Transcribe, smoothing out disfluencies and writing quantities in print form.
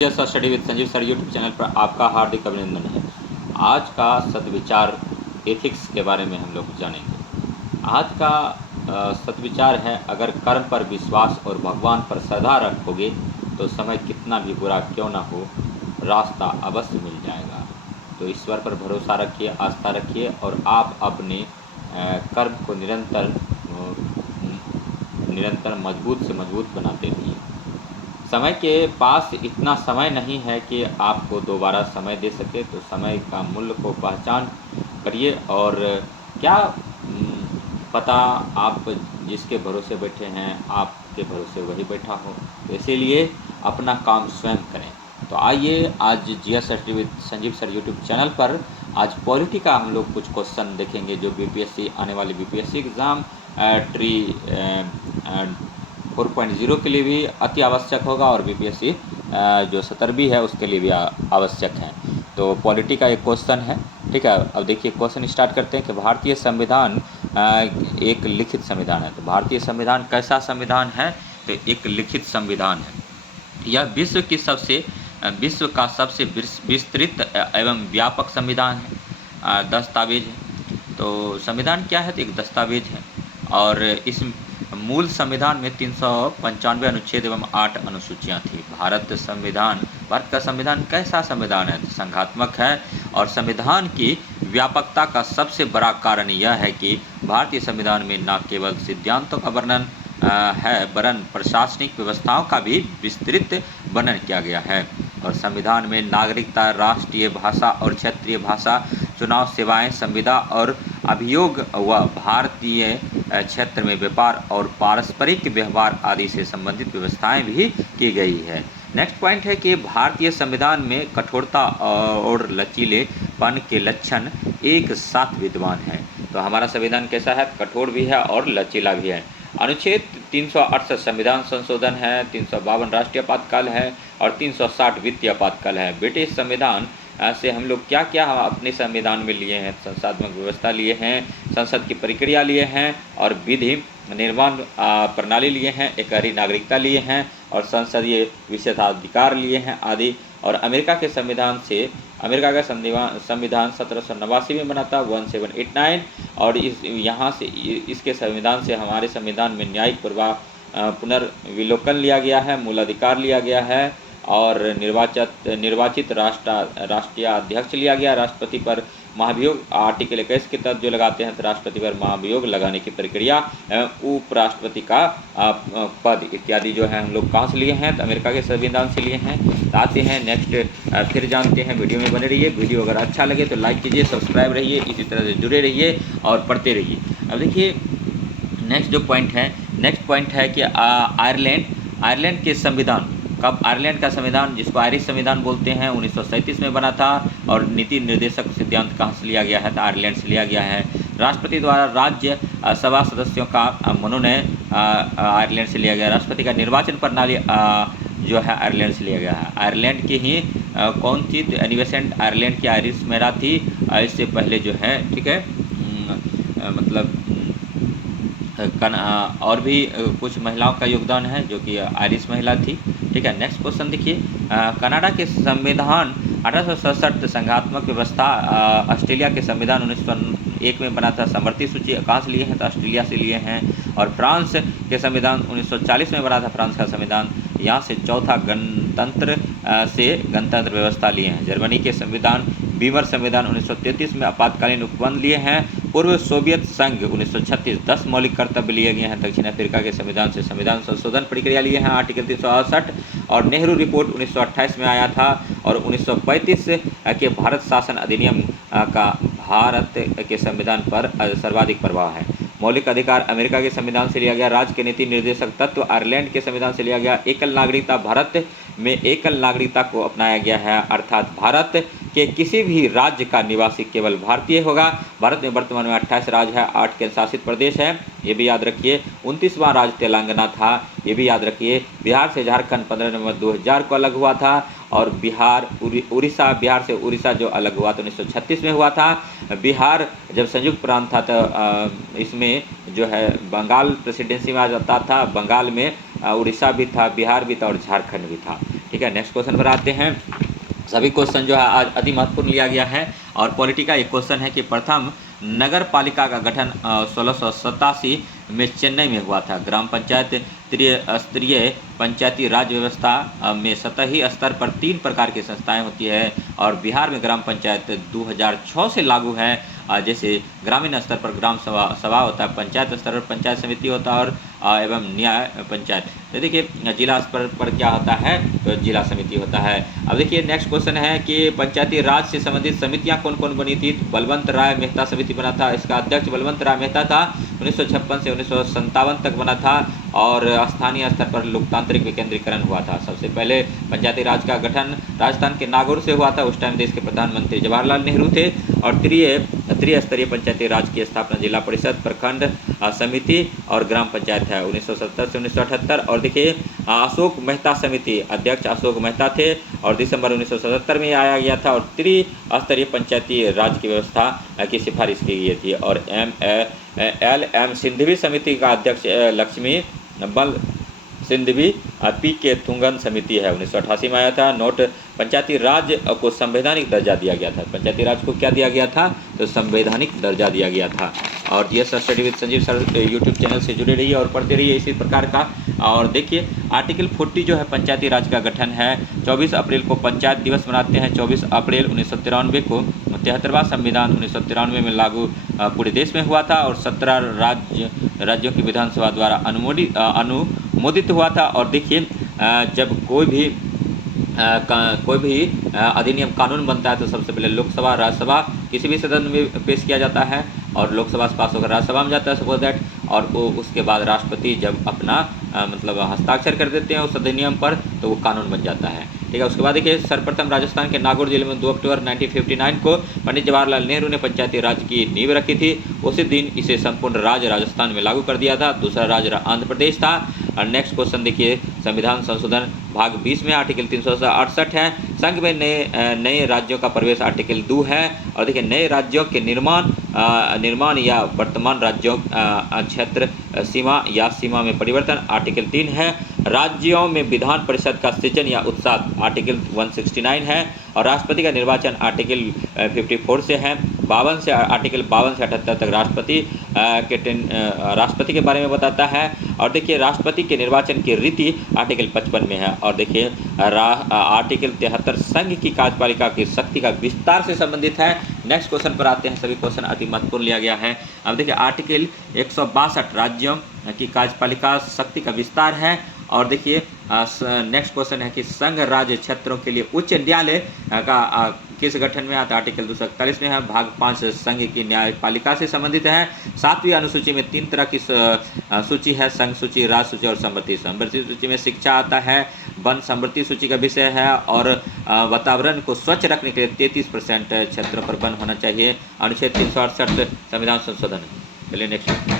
Study with Sanjeev sir YouTube channel पर आपका हार्दिक अभिनंदन है। आज का सद्विचार एथिक्स के बारे में हम लोग जानेंगे। आज का सद्विचार है, अगर कर्म पर विश्वास और भगवान पर श्रद्धा रखोगे तो समय कितना भी बुरा क्यों ना हो, रास्ता अवश्य मिल जाएगा। तो ईश्वर पर भरोसा रखिए, आस्था रखिए और आप अपने कर्म को निरंतर मजबूत से मजबूत बनाते रहिए। समय के पास इतना समय नहीं है कि आपको दोबारा समय दे सके, तो समय का मूल्य को पहचान करिए। और क्या पता आप जिसके भरोसे बैठे हैं आपके भरोसे वही बैठा हो, तो इसीलिए अपना काम स्वयं करें। तो आइए आज GS with Sanjeev sir YouTube channel पर आज पॉलिटी का हम लोग कुछ क्वेश्चन देखेंगे, जो बीपीएससी आने वाली बीपीएससी एग्ज़ाम ट्री 4.0 के लिए भी अति आवश्यक होगा और बीपीएससी जो 17वीं है उसके लिए भी आवश्यक है। तो पॉलिटी का एक क्वेश्चन है, ठीक है। अब देखिए क्वेश्चन स्टार्ट करते हैं कि भारतीय संविधान एक लिखित संविधान है। तो भारतीय संविधान कैसा संविधान है? तो एक लिखित संविधान है। यह विश्व का सबसे विस्तृत एवं व्यापक संविधान है, दस्तावेज है। तो संविधान क्या है? तो एक दस्तावेज है और इस मूल संविधान में 395 अनुच्छेद एवं 8 अनुसूचियाँ थी। भारत का संविधान कैसा संविधान है? तो संघात्मक है। और संविधान की व्यापकता का सबसे बड़ा कारण यह है कि भारतीय संविधान में न केवल सिद्धांतों का वर्णन है, वरन प्रशासनिक व्यवस्थाओं का भी विस्तृत वर्णन किया गया है। और संविधान में नागरिकता, राष्ट्रीय भाषा और क्षेत्रीय भाषा, चुनाव सेवाएं, संविदा और अभियोग व भारतीय क्षेत्र में व्यापार और पारस्परिक व्यवहार आदि से संबंधित व्यवस्थाएं भी की गई है। नेक्स्ट पॉइंट है कि भारतीय संविधान में कठोरता और लचीलेपन के लक्षण एक साथ विद्यमान हैं। तो हमारा संविधान कैसा है? कठोर भी है और लचीला भी है। अनुच्छेद 368 संविधान संशोधन है, 352 राष्ट्रीय आपातकाल है और 360 वित्तीय आपातकाल है। ब्रिटिश संविधान से हम लोग क्या क्या अपने संविधान में लिए हैं? संसदात्मक व्यवस्था लिए हैं, संसद की प्रक्रिया लिए हैं और विधि निर्माण प्रणाली लिए हैं, एकहरी नागरिकता लिए हैं और संसदीय विशेषाधिकार लिए हैं आदि। और अमेरिका का संविधान 1789 में बना था, 1789। और इसके संविधान से हमारे संविधान में न्यायिक पुनर्विलोकन लिया गया है, मूलाधिकार लिया गया है और निर्वाचित राष्ट्रीय अध्यक्ष लिया गया। राष्ट्रपति पर महाभियोग आर्टिकल 21 के तहत जो लगाते हैं, तो राष्ट्रपति पर महाभियोग लगाने की प्रक्रिया एवं उपराष्ट्रपति का पद इत्यादि जो है हम लोग कहाँ से लिए हैं? तो अमेरिका के संविधान से लिए हैं। तो आते हैं नेक्स्ट, फिर जानते हैं। वीडियो में बने रहिए। वीडियो अगर अच्छा लगे तो लाइक कीजिए, सब्सक्राइब रहिए, इसी तरह से जुड़े रहिए और पढ़ते रहिए। अब देखिए नेक्स्ट जो पॉइंट है कि आयरलैंड के संविधान कब? आयरलैंड का संविधान, जिसको आयरिश संविधान बोलते हैं, 1937 में बना था। और नीति निर्देशक सिद्धांत कहाँ से लिया गया है? तो आयरलैंड से लिया गया है। राष्ट्रपति द्वारा राज्य सभा सदस्यों का मनोनयन आयरलैंड से लिया गया। राष्ट्रपति का निर्वाचन प्रणाली जो है आयरलैंड से लिया गया है। आयरलैंड की ही कौन थी? तो एनिवेसेंट आयरलैंड की आयरिश महिला थी। इससे पहले जो है, ठीक है, मतलब और भी कुछ महिलाओं का योगदान है जो कि आयरिश महिला थी, ठीक है। नेक्स्ट क्वेश्चन देखिए, कनाडा के संविधान 1867 संघात्मक व्यवस्था, ऑस्ट्रेलिया के संविधान 1901 में बना था। समवर्ती सूची कहाँ से लिए हैं? तो ऑस्ट्रेलिया से लिए हैं। और फ्रांस के संविधान 1940 में बना था, फ्रांस का संविधान। यहाँ से चौथा गणतंत्र व्यवस्था लिए हैं। जर्मनी के संविधान बीमर संविधान 1933 में आपातकालीन उपबंध लिए हैं। पूर्व सोवियत संघ 1936 10 मौलिक कर्तव्य लिए गए हैं। दक्षिण अफ्रीका के संविधान से संविधान संशोधन प्रक्रिया लिए हैं, आर्टिकल 368। और नेहरू रिपोर्ट 1928 में आया था। और 1935 के भारत शासन अधिनियम का भारत के संविधान पर सर्वाधिक प्रभाव है। मौलिक अधिकार अमेरिका के संविधान से लिया गया। राज्य के नीति निर्देशक तत्व आयरलैंड के संविधान से लिया गया। एकल नागरिकता, भारत में एकल नागरिकता को अपनाया गया है, अर्थात भारत के किसी भी राज्य का निवासी केवल भारतीय होगा। भारत में वर्तमान में 28 राज्य है, 8 केंद्र शासित प्रदेश है, ये भी याद रखिए। 29वां राज्य तेलंगाना था, ये भी याद रखिए। बिहार से झारखंड 15 नवंबर 2000 को अलग हुआ था। और बिहार से उड़ीसा जो अलग हुआ तो 1936 में हुआ था। बिहार जब संयुक्त प्रांत था तो इसमें जो है बंगाल प्रेसिडेंसी में आ जाता था। बंगाल में उड़ीसा भी था, बिहार भी था और झारखंड भी था। ठीक है, नेक्स्ट क्वेश्चन पर आते हैं। सभी क्वेश्चन जो है आज अति महत्वपूर्ण लिया गया है। और पॉलिटी का एक क्वेश्चन है कि प्रथम नगर पालिका का गठन 1687 में चेन्नई में हुआ था। ग्राम पंचायत त्रिस्तरीय पंचायती राज व्यवस्था में सतही स्तर पर 3 प्रकार की संस्थाएं होती है और बिहार में ग्राम पंचायत 2006 से लागू है। जैसे ग्रामीण स्तर पर ग्राम सभा होता है, पंचायत स्तर पर पंचायत समिति होता है और एवं न्याय पंचायत। तो देखिए जिला स्तर पर क्या होता है, तो जिला समिति होता है। अब देखिए नेक्स्ट क्वेश्चन है कि पंचायती राज से संबंधित समितियां कौन कौन बनी थी। बलवंत राय मेहता समिति बना था, इसका अध्यक्ष बलवंत राय मेहता था। 1956 से 1957 तक बना था और स्थानीय स्तर पर लोकतांत्रिक विकेंद्रीकरण हुआ था। सबसे पहले पंचायती राज का गठन राजस्थान के नागौर से हुआ था। उस टाइम देश के प्रधानमंत्री जवाहरलाल नेहरू थे। और त्रिस्तरीय पंचायती राज की स्थापना जिला परिषद, प्रखंड समिति और ग्राम पंचायत है 1970 से 1978। और देखिए अशोक मेहता समिति अध्यक्ष अशोक मेहता थे और दिसंबर 1977 में आया गया था। और त्रिस्तरीय पंचायती राज की व्यवस्था की सिफारिश की गई थी। और LM सिंघवी समिति का अध्यक्ष लक्ष्मी बल सिंघवी PK थुंगन समिति है, 1988 में आया था। नोट पंचायती राज को संवैधानिक दर्जा दिया गया था। पंचायती राज को क्या दिया गया था, तो संवैधानिक दर्जा दिया गया था। और GS study with Sanjeev sir YouTube channel से जुड़े रहिए और पढ़ते रहिए इसी प्रकार का। और देखिए आर्टिकल 40 जो है पंचायती राज का गठन है। 24 अप्रैल को पंचायत दिवस मनाते हैं। 24 अप्रैल 1993 को 73वां संविधान 1993 में लागू पूरे देश में हुआ था और 17 राज्यों की विधानसभा द्वारा अनुमोदित हुआ था। और देखिए जब कोई भी अधिनियम कानून बनता है तो सबसे पहले लोकसभा राज्यसभा किसी भी सदन में पेश किया जाता है और लोकसभा से पास होकर राज्यसभा में जाता है सपोज दैट। और उसके बाद राष्ट्रपति जब अपना मतलब हस्ताक्षर कर देते हैं उस अधिनियम पर तो वो कानून बन जाता है। ठीक है, उसके बाद देखिए सर्वप्रथम राजस्थान के नागौर जिले में 2 अक्टूबर 1959 को पंडित जवाहरलाल नेहरू ने पंचायती राज की नींव रखी थी। उसी दिन इसे संपूर्ण राज्य राजस्थान में लागू कर दिया था। दूसरा राज्य आंध्र प्रदेश था। और नेक्स्ट क्वेश्चन देखिए संविधान संशोधन भाग 20 में आर्टिकल 368 है। संघ में नए राज्यों का प्रवेश आर्टिकल 2 है। और देखिए नए राज्यों के निर्माण या वर्तमान राज्यों क्षेत्र सीमा में परिवर्तन आर्टिकल 3 है। राज्यों में विधान परिषद का सृजन या उत्साह आर्टिकल 169 है। और राष्ट्रपति का निर्वाचन आर्टिकल 54 से है। आर्टिकल 52 से 78 तक राष्ट्रपति के बारे में बताता है। और देखिए राष्ट्रपति के निर्वाचन की रीति आर्टिकल 55 में है। और देखिए आर्टिकल 73 संघ की कार्यपालिका की शक्ति का विस्तार से संबंधित है। नेक्स्ट क्वेश्चन पर आते हैं। सभी क्वेश्चन अति महत्वपूर्ण लिया गया है। अब देखिए आर्टिकल 162 राज्यों की कार्यपालिका शक्ति का विस्तार है। और देखिए नेक्स्ट क्वेश्चन है कि संघ राज्य क्षेत्रों के लिए उच्च न्यायालय का किस गठन में आता है, आर्टिकल 241 में है। भाग 5 संघ की न्यायपालिका से संबंधित है। 7वीं अनुसूची में 3 तरह की सूची है, संघ सूची, राज सूची और समवर्ती। समवर्ती सूची में शिक्षा आता है, वन समवर्ती सूची का विषय है। और वातावरण को स्वच्छ रखने के लिए 33% क्षेत्रों पर वन होना चाहिए। अनुच्छेद 368 संविधान संशोधन। चलिए नेक्स्ट।